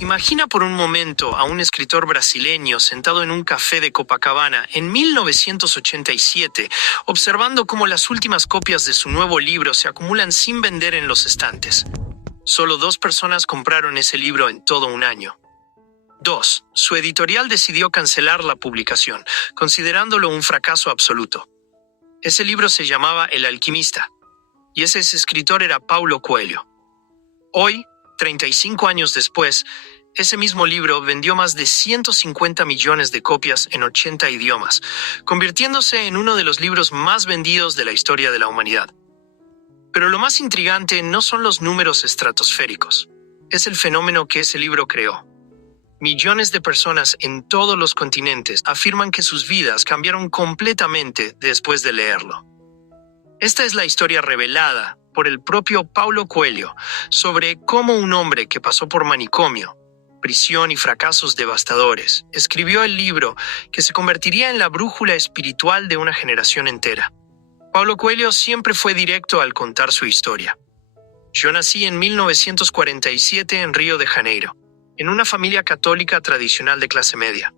Imagina por un momento a un escritor brasileño sentado en un café de Copacabana en 1987, observando cómo las últimas copias de su nuevo libro se acumulan sin vender en los estantes. Solo 2 personas compraron ese libro en todo un año. 2. Su editorial decidió cancelar la publicación, considerándolo un fracaso absoluto. Ese libro se llamaba El Alquimista, y ese escritor era Paulo Coelho. Hoy, 35 años después, ese mismo libro vendió más de 150 millones de copias en 80 idiomas, convirtiéndose en uno de los libros más vendidos de la historia de la humanidad. Pero lo más intrigante no son los números estratosféricos, es el fenómeno que ese libro creó. Millones de personas en todos los continentes afirman que sus vidas cambiaron completamente después de leerlo. Esta es la historia revelada por el propio Paulo Coelho sobre cómo un hombre que pasó por manicomio, prisión y fracasos devastadores, escribió el libro que se convertiría en la brújula espiritual de una generación entera. Paulo Coelho siempre fue directo al contar su historia. Yo nací en 1947 en Río de Janeiro, en una familia católica tradicional de clase media.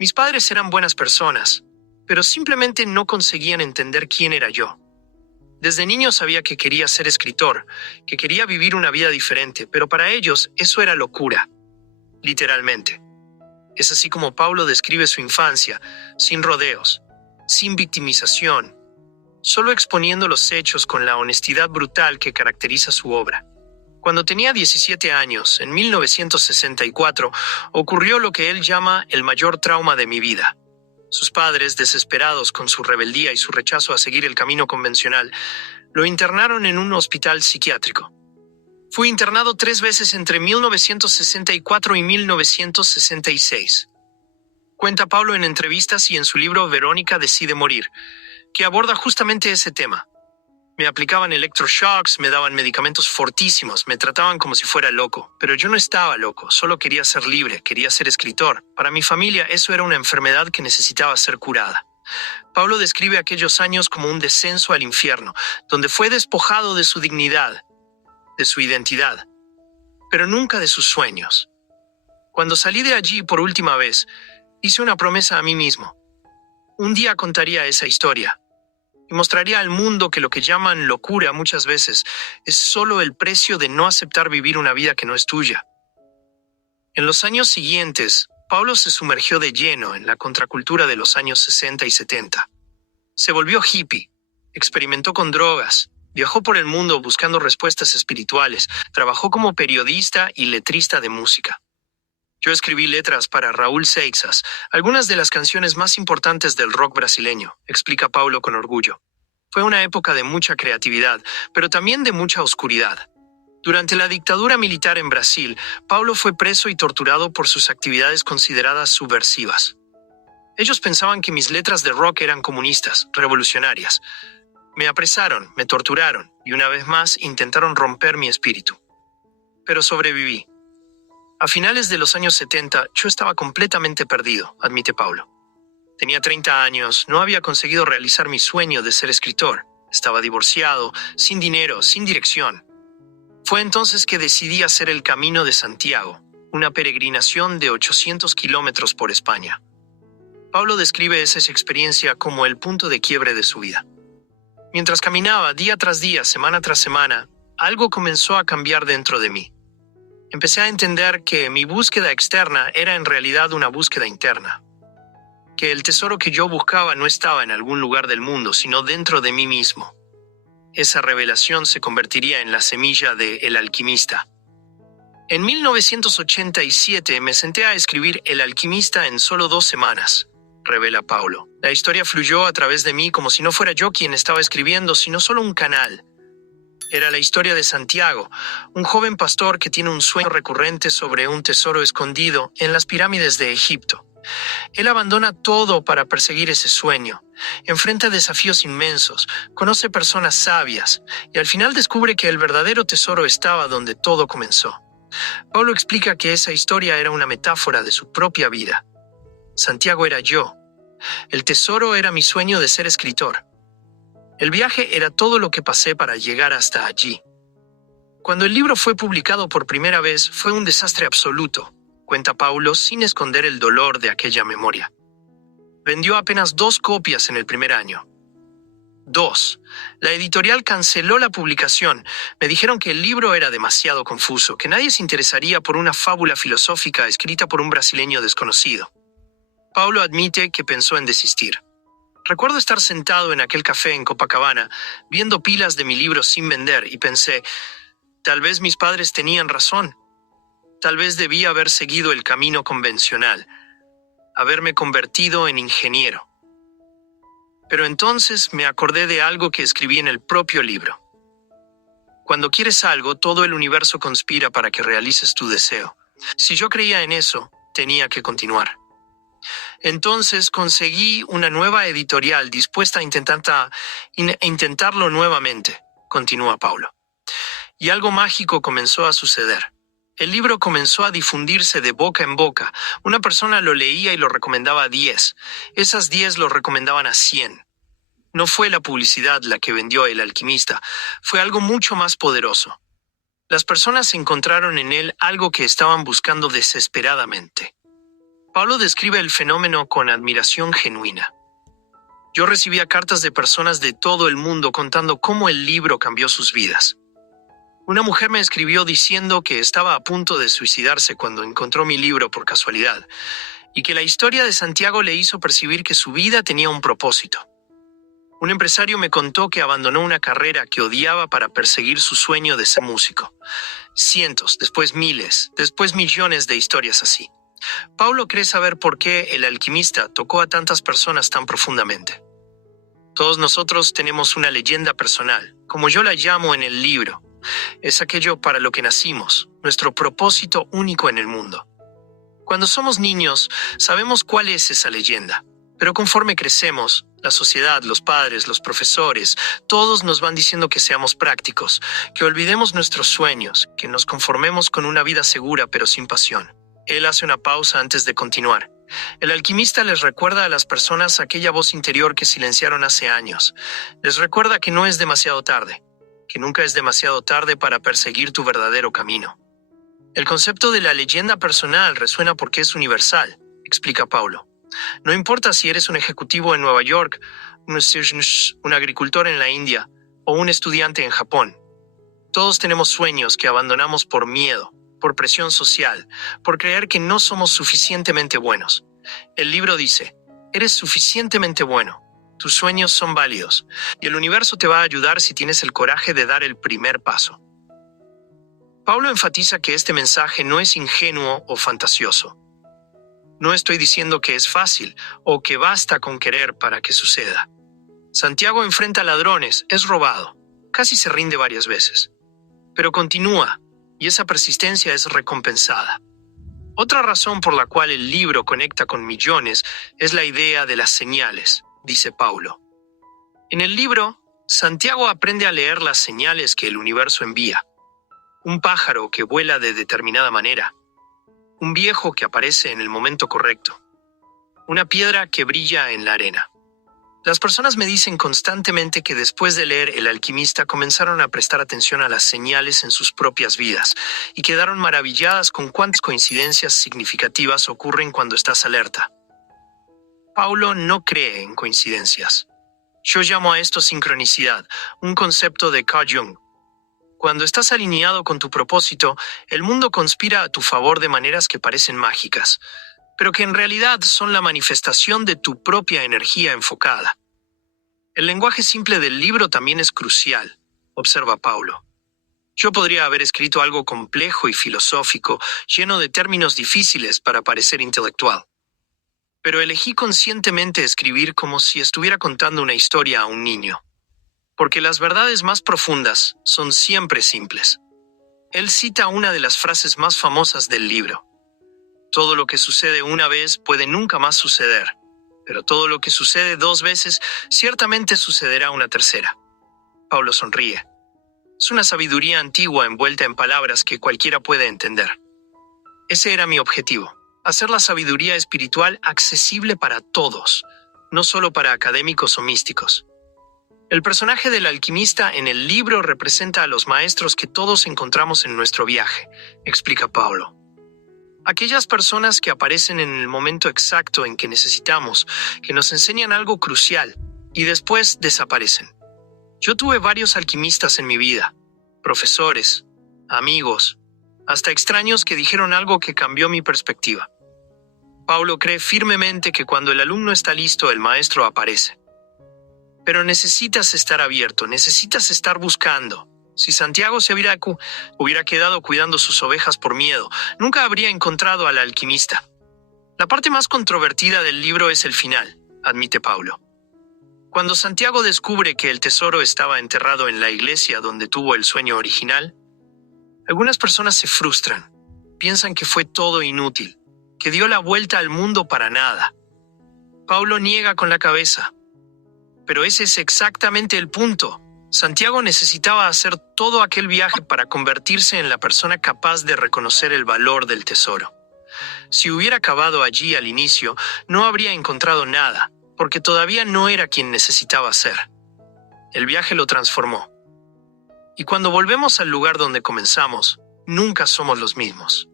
Mis padres eran buenas personas, pero simplemente no conseguían entender quién era yo. Desde niño sabía que quería ser escritor, que quería vivir una vida diferente, pero para ellos eso era locura, literalmente. Es así como Paulo describe su infancia, sin rodeos, sin victimización, solo exponiendo los hechos con la honestidad brutal que caracteriza su obra. Cuando tenía 17 años, en 1964, ocurrió lo que él llama el mayor trauma de mi vida. Sus padres, desesperados con su rebeldía y su rechazo a seguir el camino convencional, lo internaron en un hospital psiquiátrico. Fui internado 3 veces entre 1964 y 1966. Cuenta Paulo en entrevistas y en su libro Verónica decide morir, que aborda justamente ese tema. Me aplicaban electroshocks, me daban medicamentos fortísimos, me trataban como si fuera loco. Pero yo no estaba loco, solo quería ser libre, quería ser escritor. Para mi familia eso era una enfermedad que necesitaba ser curada. Paulo describe aquellos años como un descenso al infierno, donde fue despojado de su dignidad, de su identidad, pero nunca de sus sueños. Cuando salí de allí por última vez, hice una promesa a mí mismo. Un día contaría esa historia y mostraría al mundo que lo que llaman locura muchas veces es solo el precio de no aceptar vivir una vida que no es tuya. En los años siguientes, Paulo se sumergió de lleno en la contracultura de los años 60 y 70. Se volvió hippie, experimentó con drogas, viajó por el mundo buscando respuestas espirituales, trabajó como periodista y letrista de música. Yo escribí letras para Raúl Seixas, algunas de las canciones más importantes del rock brasileño, explica Paulo con orgullo. Fue una época de mucha creatividad, pero también de mucha oscuridad. Durante la dictadura militar en Brasil, Paulo fue preso y torturado por sus actividades consideradas subversivas. Ellos pensaban que mis letras de rock eran comunistas, revolucionarias. Me apresaron, me torturaron y una vez más intentaron romper mi espíritu. Pero sobreviví. A finales de los años 70, yo estaba completamente perdido, admite Paulo. Tenía 30 años, no había conseguido realizar mi sueño de ser escritor. Estaba divorciado, sin dinero, sin dirección. Fue entonces que decidí hacer el Camino de Santiago, una peregrinación de 800 kilómetros por España. Paulo describe esa experiencia como el punto de quiebre de su vida. Mientras caminaba día tras día, semana tras semana, algo comenzó a cambiar dentro de mí. Empecé a entender que mi búsqueda externa era en realidad una búsqueda interna. Que el tesoro que yo buscaba no estaba en algún lugar del mundo, sino dentro de mí mismo. Esa revelación se convertiría en la semilla de El Alquimista. En 1987 me senté a escribir El Alquimista en solo 2 semanas, revela Paulo. La historia fluyó a través de mí como si no fuera yo quien estaba escribiendo, sino solo un canal. Era la historia de Santiago, un joven pastor que tiene un sueño recurrente sobre un tesoro escondido en las pirámides de Egipto. Él abandona todo para perseguir ese sueño, enfrenta desafíos inmensos, conoce personas sabias y al final descubre que el verdadero tesoro estaba donde todo comenzó. Paulo explica que esa historia era una metáfora de su propia vida. Santiago era yo. El tesoro era mi sueño de ser escritor. El viaje era todo lo que pasé para llegar hasta allí. Cuando el libro fue publicado por primera vez, fue un desastre absoluto, cuenta Paulo sin esconder el dolor de aquella memoria. Vendió apenas 2 copias en el primer año. 2. La editorial canceló la publicación. Me dijeron que el libro era demasiado confuso, que nadie se interesaría por una fábula filosófica escrita por un brasileño desconocido. Paulo admite que pensó en desistir. Recuerdo estar sentado en aquel café en Copacabana, viendo pilas de mi libro sin vender, y pensé, tal vez mis padres tenían razón. Tal vez debía haber seguido el camino convencional, haberme convertido en ingeniero. Pero entonces me acordé de algo que escribí en el propio libro. Cuando quieres algo, todo el universo conspira para que realices tu deseo. Si yo creía en eso, tenía que continuar. Entonces conseguí una nueva editorial dispuesta a intentarlo nuevamente, continúa Paulo. Y algo mágico comenzó a suceder. El libro comenzó a difundirse de boca en boca. Una persona lo leía y lo recomendaba a 10. Esas 10 lo recomendaban a 100. No fue la publicidad la que vendió El Alquimista, fue algo mucho más poderoso. Las personas encontraron en él algo que estaban buscando desesperadamente. Paulo describe el fenómeno con admiración genuina. Yo recibía cartas de personas de todo el mundo contando cómo el libro cambió sus vidas. Una mujer me escribió diciendo que estaba a punto de suicidarse cuando encontró mi libro por casualidad, y que la historia de Santiago le hizo percibir que su vida tenía un propósito. Un empresario me contó que abandonó una carrera que odiaba para perseguir su sueño de ser músico. Cientos, después miles, después millones de historias así. Paulo cree saber por qué El Alquimista tocó a tantas personas tan profundamente. Todos nosotros tenemos una leyenda personal, como yo la llamo en el libro. Es aquello para lo que nacimos, nuestro propósito único en el mundo. Cuando somos niños, sabemos cuál es esa leyenda, pero conforme crecemos, la sociedad, los padres, los profesores, todos nos van diciendo que seamos prácticos, que olvidemos nuestros sueños, que nos conformemos con una vida segura pero sin pasión. Él hace una pausa antes de continuar. El alquimista les recuerda a las personas aquella voz interior que silenciaron hace años. Les recuerda que no es demasiado tarde, que nunca es demasiado tarde para perseguir tu verdadero camino. El concepto de la leyenda personal resuena porque es universal, explica Paulo. No importa si eres un ejecutivo en Nueva York, un agricultor en la India o un estudiante en Japón. Todos tenemos sueños que abandonamos por miedo, por presión social, por creer que no somos suficientemente buenos. El libro dice, eres suficientemente bueno, tus sueños son válidos, y el universo te va a ayudar si tienes el coraje de dar el primer paso. Paulo enfatiza que este mensaje no es ingenuo o fantasioso. No estoy diciendo que es fácil o que basta con querer para que suceda. Santiago enfrenta ladrones, es robado, casi se rinde varias veces. Pero continúa, y esa persistencia es recompensada. Otra razón por la cual el libro conecta con millones es la idea de las señales, dice Paulo. En el libro, Santiago aprende a leer las señales que el universo envía. Un pájaro que vuela de determinada manera. Un viejo que aparece en el momento correcto. Una piedra que brilla en la arena. Las personas me dicen constantemente que después de leer El Alquimista comenzaron a prestar atención a las señales en sus propias vidas y quedaron maravilladas con cuántas coincidencias significativas ocurren cuando estás alerta. Paulo no cree en coincidencias. Yo llamo a esto sincronicidad, un concepto de Carl Jung. Cuando estás alineado con tu propósito, el mundo conspira a tu favor de maneras que parecen mágicas, pero que en realidad son la manifestación de tu propia energía enfocada. El lenguaje simple del libro también es crucial, observa Paulo. Yo podría haber escrito algo complejo y filosófico, lleno de términos difíciles para parecer intelectual. Pero elegí conscientemente escribir como si estuviera contando una historia a un niño. Porque las verdades más profundas son siempre simples. Él cita una de las frases más famosas del libro. Todo lo que sucede una vez puede nunca más suceder, pero todo lo que sucede 2 veces ciertamente sucederá una tercera. Paulo sonríe. Es una sabiduría antigua envuelta en palabras que cualquiera puede entender. Ese era mi objetivo, hacer la sabiduría espiritual accesible para todos, no solo para académicos o místicos. El personaje del alquimista en el libro representa a los maestros que todos encontramos en nuestro viaje, explica Paulo. Aquellas personas que aparecen en el momento exacto en que necesitamos, que nos enseñan algo crucial y después desaparecen. Yo tuve varios alquimistas en mi vida, profesores, amigos, hasta extraños que dijeron algo que cambió mi perspectiva. Paulo cree firmemente que cuando el alumno está listo, el maestro aparece. Pero necesitas estar abierto, necesitas estar buscando. Si Santiago se hubiera quedado cuidando sus ovejas por miedo, nunca habría encontrado al alquimista. La parte más controvertida del libro es el final, admite Paulo. Cuando Santiago descubre que el tesoro estaba enterrado en la iglesia donde tuvo el sueño original, algunas personas se frustran, piensan que fue todo inútil, que dio la vuelta al mundo para nada. Paulo niega con la cabeza. Pero ese es exactamente el punto. Santiago necesitaba hacer todo aquel viaje para convertirse en la persona capaz de reconocer el valor del tesoro. Si hubiera acabado allí al inicio, no habría encontrado nada, porque todavía no era quien necesitaba ser. El viaje lo transformó. Y cuando volvemos al lugar donde comenzamos, nunca somos los mismos.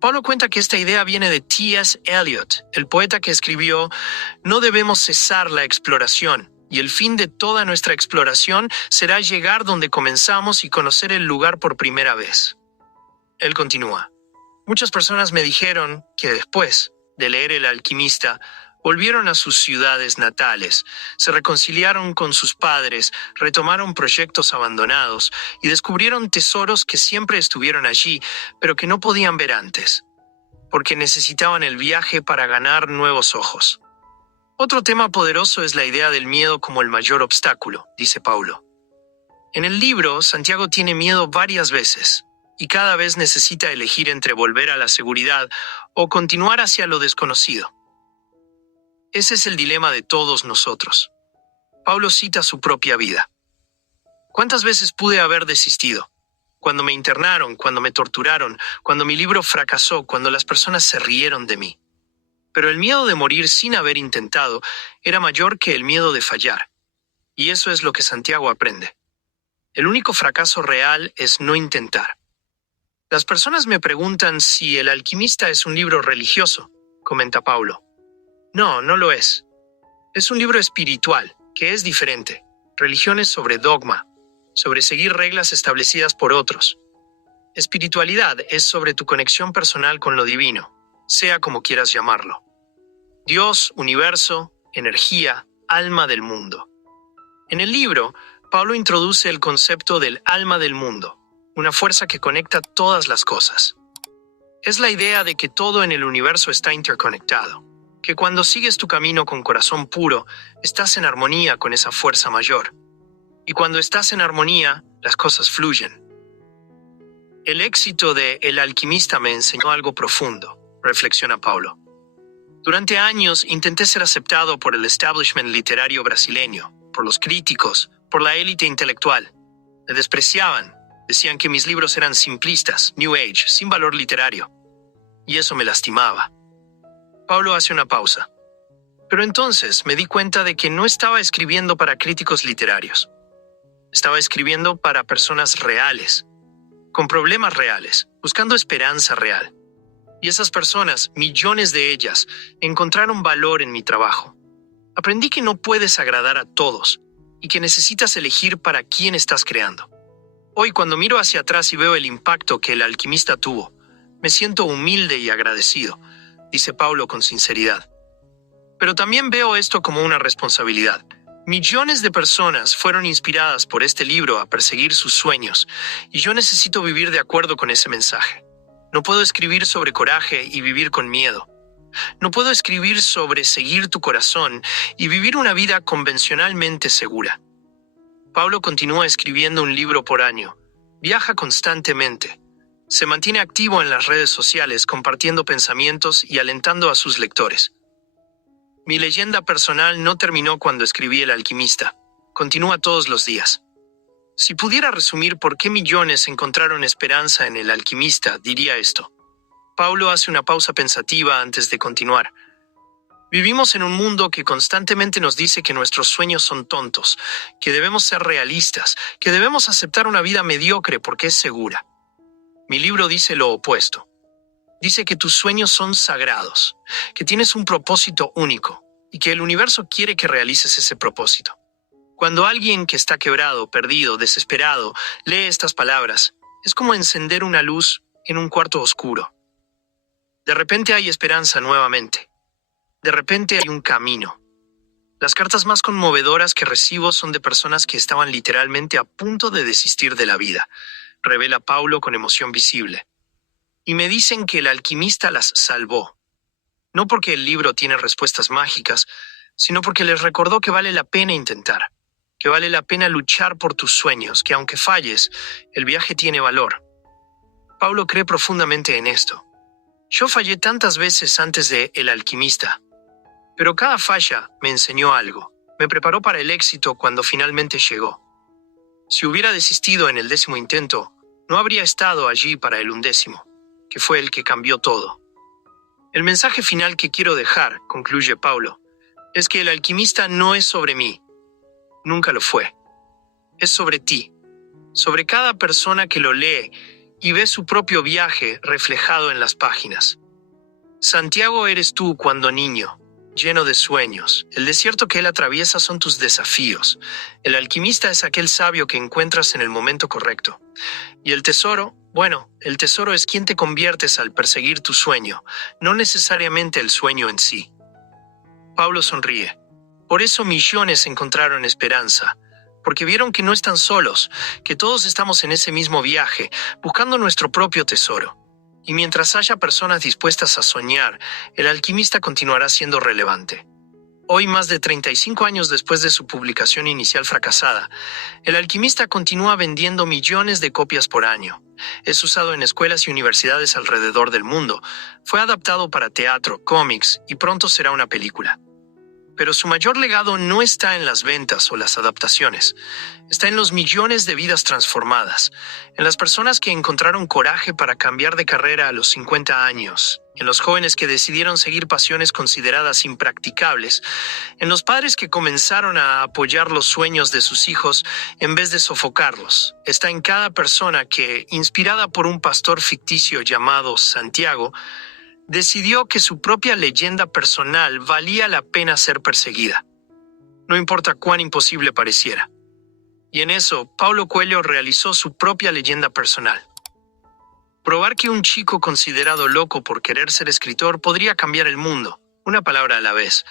Paulo cuenta que esta idea viene de T.S. Eliot, el poeta que escribió: "No debemos cesar la exploración, y el fin de toda nuestra exploración será llegar donde comenzamos y conocer el lugar por primera vez". Él continúa: "Muchas personas me dijeron que después de leer El alquimista, volvieron a sus ciudades natales, se reconciliaron con sus padres, retomaron proyectos abandonados y descubrieron tesoros que siempre estuvieron allí, pero que no podían ver antes, porque necesitaban el viaje para ganar nuevos ojos". Otro tema poderoso es la idea del miedo como el mayor obstáculo, dice Paulo. En el libro, Santiago tiene miedo varias veces, y cada vez necesita elegir entre volver a la seguridad o continuar hacia lo desconocido. Ese es el dilema de todos nosotros. Paulo cita su propia vida. ¿Cuántas veces pude haber desistido? Cuando me internaron, cuando me torturaron, cuando mi libro fracasó, cuando las personas se rieron de mí. Pero el miedo de morir sin haber intentado era mayor que el miedo de fallar. Y eso es lo que Santiago aprende. El único fracaso real es no intentar. Las personas me preguntan si El alquimista es un libro religioso, comenta Paulo. No, no lo es. Es un libro espiritual, que es diferente. Religión es sobre dogma, sobre seguir reglas establecidas por otros. Espiritualidad es sobre tu conexión personal con lo divino, sea como quieras llamarlo. Dios, universo, energía, alma del mundo. En el libro, Paulo introduce el concepto del alma del mundo, una fuerza que conecta todas las cosas. Es la idea de que todo en el universo está interconectado, que cuando sigues tu camino con corazón puro, estás en armonía con esa fuerza mayor. Y cuando estás en armonía, las cosas fluyen. El éxito de El alquimista me enseñó algo profundo, reflexiona Paulo. Durante años intenté ser aceptado por el establishment literario brasileño, por los críticos, por la élite intelectual. Me despreciaban, decían que mis libros eran simplistas, New Age, sin valor literario. Y eso me lastimaba. Paulo hace una pausa. Pero entonces me di cuenta de que no estaba escribiendo para críticos literarios. Estaba escribiendo para personas reales, con problemas reales, buscando esperanza real. Y esas personas, millones de ellas, encontraron valor en mi trabajo. Aprendí que no puedes agradar a todos y que necesitas elegir para quién estás creando. Hoy, cuando miro hacia atrás y veo el impacto que El alquimista tuvo, me siento humilde y agradecido, dice Paulo con sinceridad. Pero también veo esto como una responsabilidad. Millones de personas fueron inspiradas por este libro a perseguir sus sueños, y yo necesito vivir de acuerdo con ese mensaje. No puedo escribir sobre coraje y vivir con miedo. No puedo escribir sobre seguir tu corazón y vivir una vida convencionalmente segura. Paulo continúa escribiendo un libro por año. Viaja constantemente. Se mantiene activo en las redes sociales compartiendo pensamientos y alentando a sus lectores. Mi leyenda personal no terminó cuando escribí El alquimista. Continúa todos los días. Si pudiera resumir por qué millones encontraron esperanza en El alquimista, diría esto. Paulo hace una pausa pensativa antes de continuar. Vivimos en un mundo que constantemente nos dice que nuestros sueños son tontos, que debemos ser realistas, que debemos aceptar una vida mediocre porque es segura. Mi libro dice lo opuesto. Dice que tus sueños son sagrados, que tienes un propósito único y que el universo quiere que realices ese propósito. Cuando alguien que está quebrado, perdido, desesperado, lee estas palabras, es como encender una luz en un cuarto oscuro. De repente hay esperanza nuevamente. De repente hay un camino. Las cartas más conmovedoras que recibo son de personas que estaban literalmente a punto de desistir de la vida, revela Paulo con emoción visible. Y me dicen que el alquimista las salvó. No porque el libro tiene respuestas mágicas, sino porque les recordó que vale la pena intentar, que vale la pena luchar por tus sueños, que aunque falles, el viaje tiene valor. Paulo cree profundamente en esto. Yo fallé tantas veces antes de El alquimista, pero cada falla me enseñó algo, me preparó para el éxito cuando finalmente llegó. Si hubiera desistido en el 10º intento, no habría estado allí para el 11º, que fue el que cambió todo. El mensaje final que quiero dejar, concluye Paulo, es que El alquimista no es sobre mí. Nunca lo fue. Es sobre ti, sobre cada persona que lo lee y ve su propio viaje reflejado en las páginas. Santiago eres tú cuando niño, lleno de sueños. El desierto que él atraviesa son tus desafíos. El alquimista es aquel sabio que encuentras en el momento correcto. Y el tesoro, bueno, el tesoro es quien te conviertes al perseguir tu sueño, no necesariamente el sueño en sí. Paulo sonríe. Por eso millones encontraron esperanza, porque vieron que no están solos, que todos estamos en ese mismo viaje, buscando nuestro propio tesoro. Y mientras haya personas dispuestas a soñar, el alquimista continuará siendo relevante. Hoy, más de 35 años después de su publicación inicial fracasada, El alquimista continúa vendiendo millones de copias por año. Es usado en escuelas y universidades alrededor del mundo. Fue adaptado para teatro, cómics y pronto será una película. Pero su mayor legado no está en las ventas o las adaptaciones. Está en los millones de vidas transformadas, en las personas que encontraron coraje para cambiar de carrera a los 50 años, en los jóvenes que decidieron seguir pasiones consideradas impracticables, en los padres que comenzaron a apoyar los sueños de sus hijos en vez de sofocarlos. Está en cada persona que, inspirada por un pastor ficticio llamado Santiago, decidió que su propia leyenda personal valía la pena ser perseguida, no importa cuán imposible pareciera. Y en eso, Paulo Coelho realizó su propia leyenda personal. Probar que un chico considerado loco por querer ser escritor podría cambiar el mundo, una palabra a la vez.